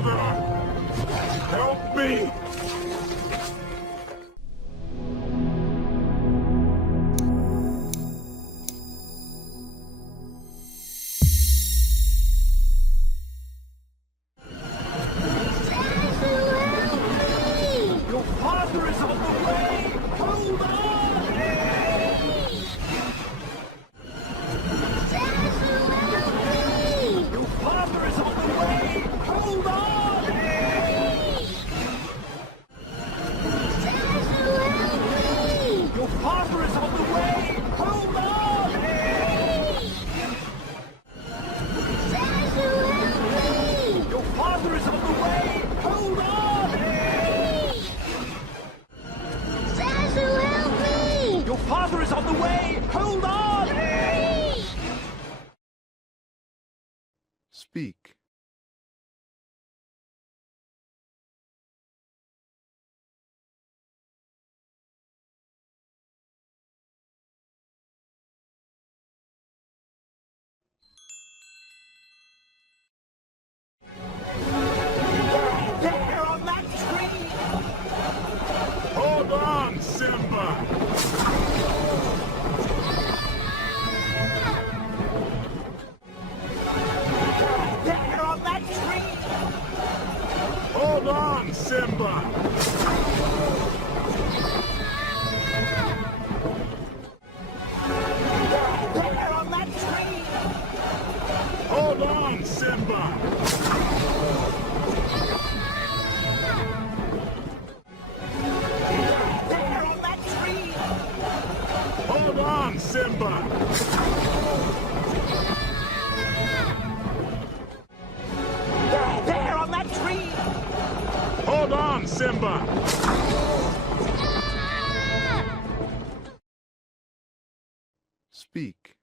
Brother, help me! Your father is on the way! Hold on! Your father is on the way! Hold on! Your father is on the way! Hold on! Your father is on the way! Hold on! Your father is on the way! Hold on! Speak. There on that tree! Hold on, Simba! There on that tree! Hold on, Simba! There on that tree! Hold on, Simba! There on that tree! Hold on, Simba! There on that tree! Hold on, Simba! Speak.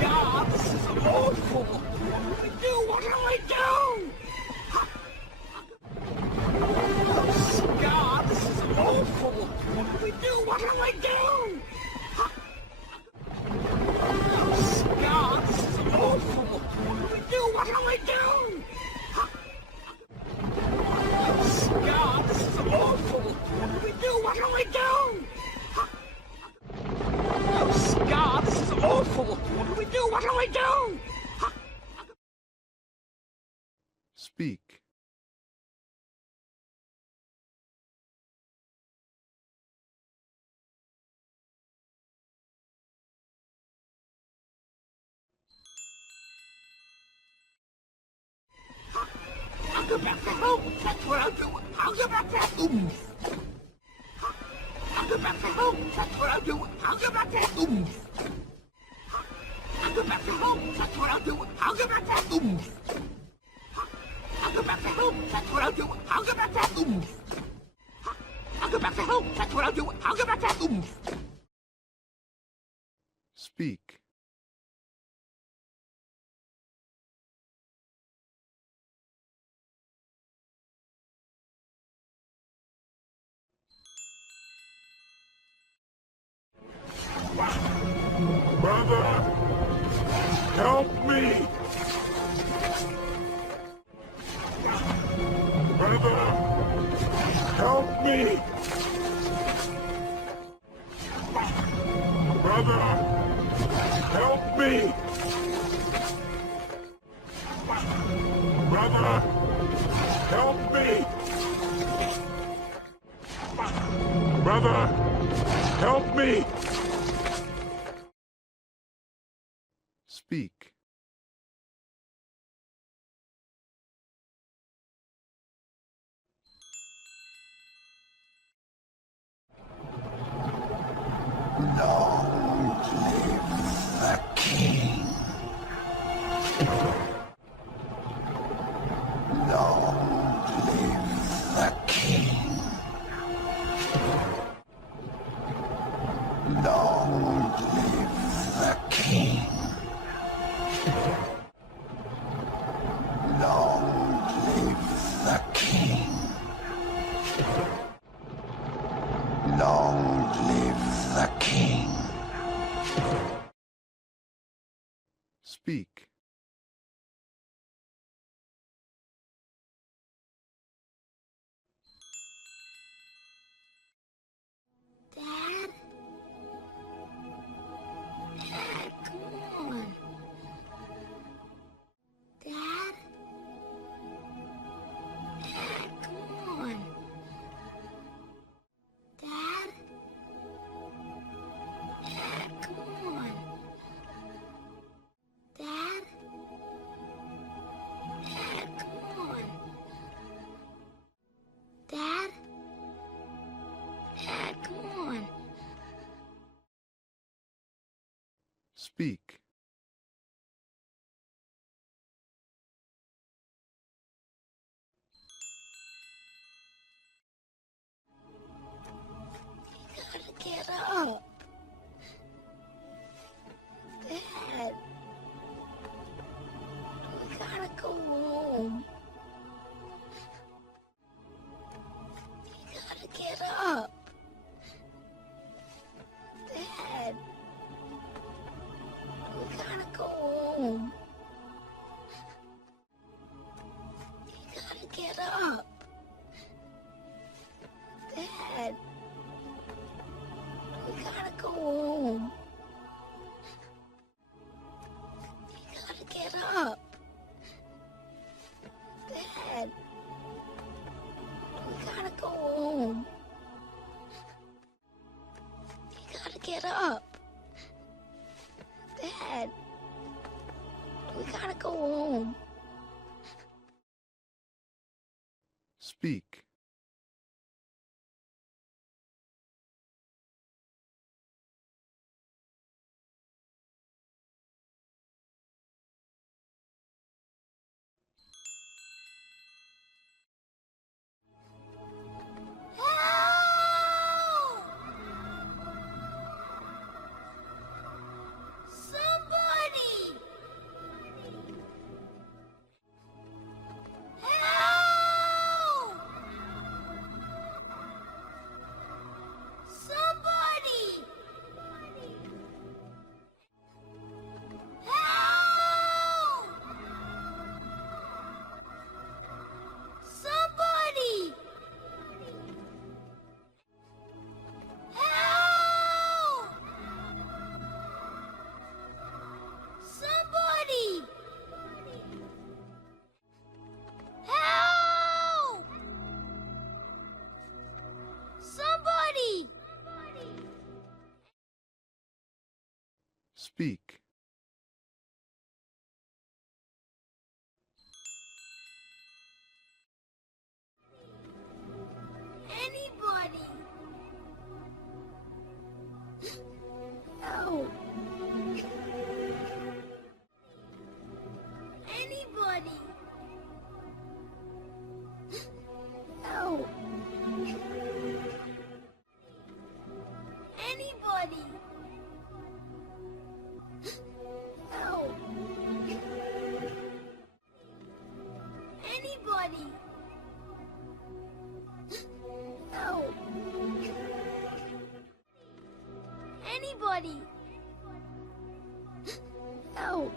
God, this is awful! What do we do? What do I do? God, this is awful! What do we do? What do I do? God, this is awful! What do we do? What do I do? God, this is awful! What do we do? What do I do? God, this is awful! What do we do? What do I do? Speak. I'll go back to home. That's what I'll do. I'll go back to home. I'll go back to home. That's what I'll do. I'll go back to home. I'll go back to home. That's what I'll do. I'll go back to home. I'll go back to home. That's what I'll do. I'll go back to home. I'll go back to home. That's what I'll do. I'll go back to home. Speak. Brother, help me! Brother, help me! Brother, help me! Brother, help me! Brother, help me! Speak. Long live the king. Long live the king. Long live the king. Long live the king. Speak. Gotta get up. Dad. We gotta go home. You gotta get up. Dad. We gotta go home. You gotta get up. Dad. We gotta go home. You gotta get up. Dad. We gotta go home. You gotta get up. Dad. We gotta go home. Speak. Help! Somebody! Help! Somebody! Help! Somebody! Help! Somebody! Help! Somebody! Speak. Anybody! Help! Anybody! Help! Anybody! Help! Anybody! Help! Anybody! Help!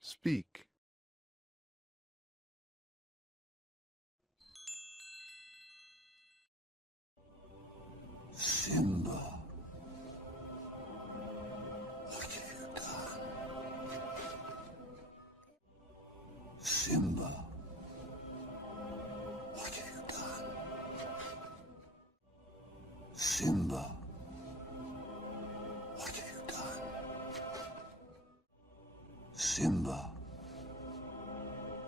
Speak. Simba, what have you done? Simba, what have you done? Simba, what have you done? Simba,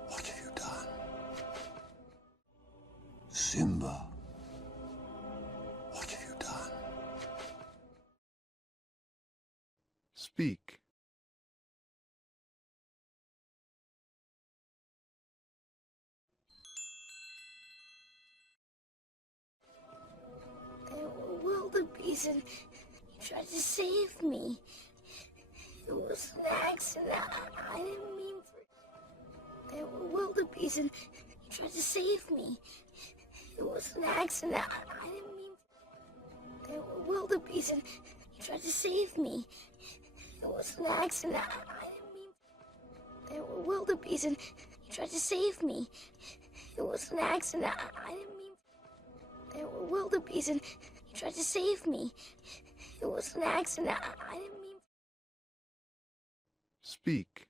what have you done? Simba, what have you done? Speak. Wildebeest, and he tried to save me. It was an accident. I didn't mean for it. Wildebeest, and he tried to save me. It was an accident. I didn't mean for it. Wildebeest, and he tried to save me. It was an accident. I didn't mean for it. Wildebeest, and he tried to save me. It was an accident. I didn't mean for it. Wildebeest, and he tried to save me. It was an accident. I didn't mean. Speak.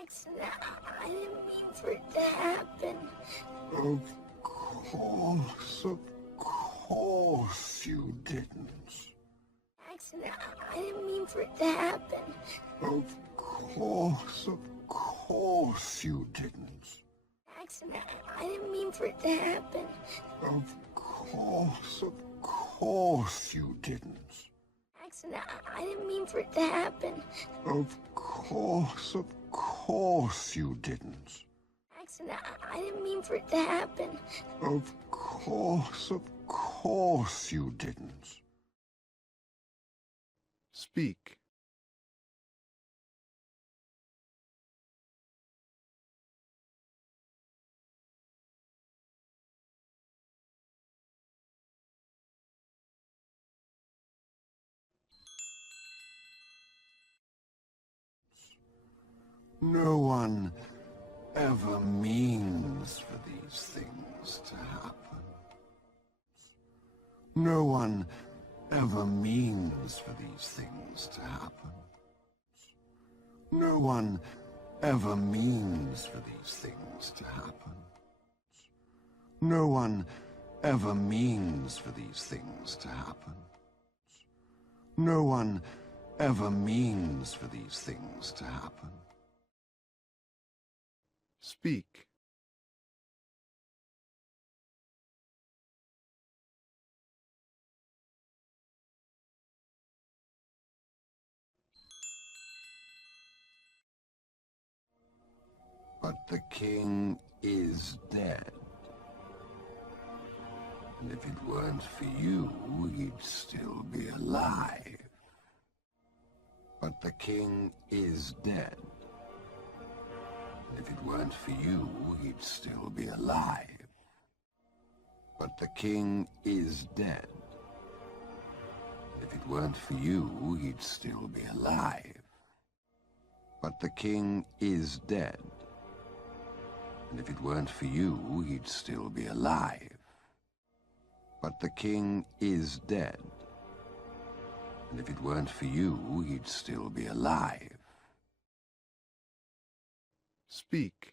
Accident. I didn't mean for it to happen. Of course, of course. course you didn't. Accident. I didn't mean for it to happen. Of course you didn't. Accident. I didn't mean for it to happen. Of course you didn't. Accident. I didn't mean for it to happen. Of course you didn't. Accident. I didn't mean for it to happen. Of course you didn't. Speak. No one ever means for these things to happen. No one ever means for these things to happen. No one ever means for these things to happen. No one ever means for these things to happen. No one ever means for these things to happen. Speak. But the king is dead. And if it weren't for you, he'd still be alive. But the king is dead. And if it weren't for you, he'd still be alive. But the king is dead. And if it weren't for you, he'd still be alive. But the king is dead. And if it weren't for you, he'd still be alive. But the king is dead. And if it weren't for you, he'd still be alive. Speak.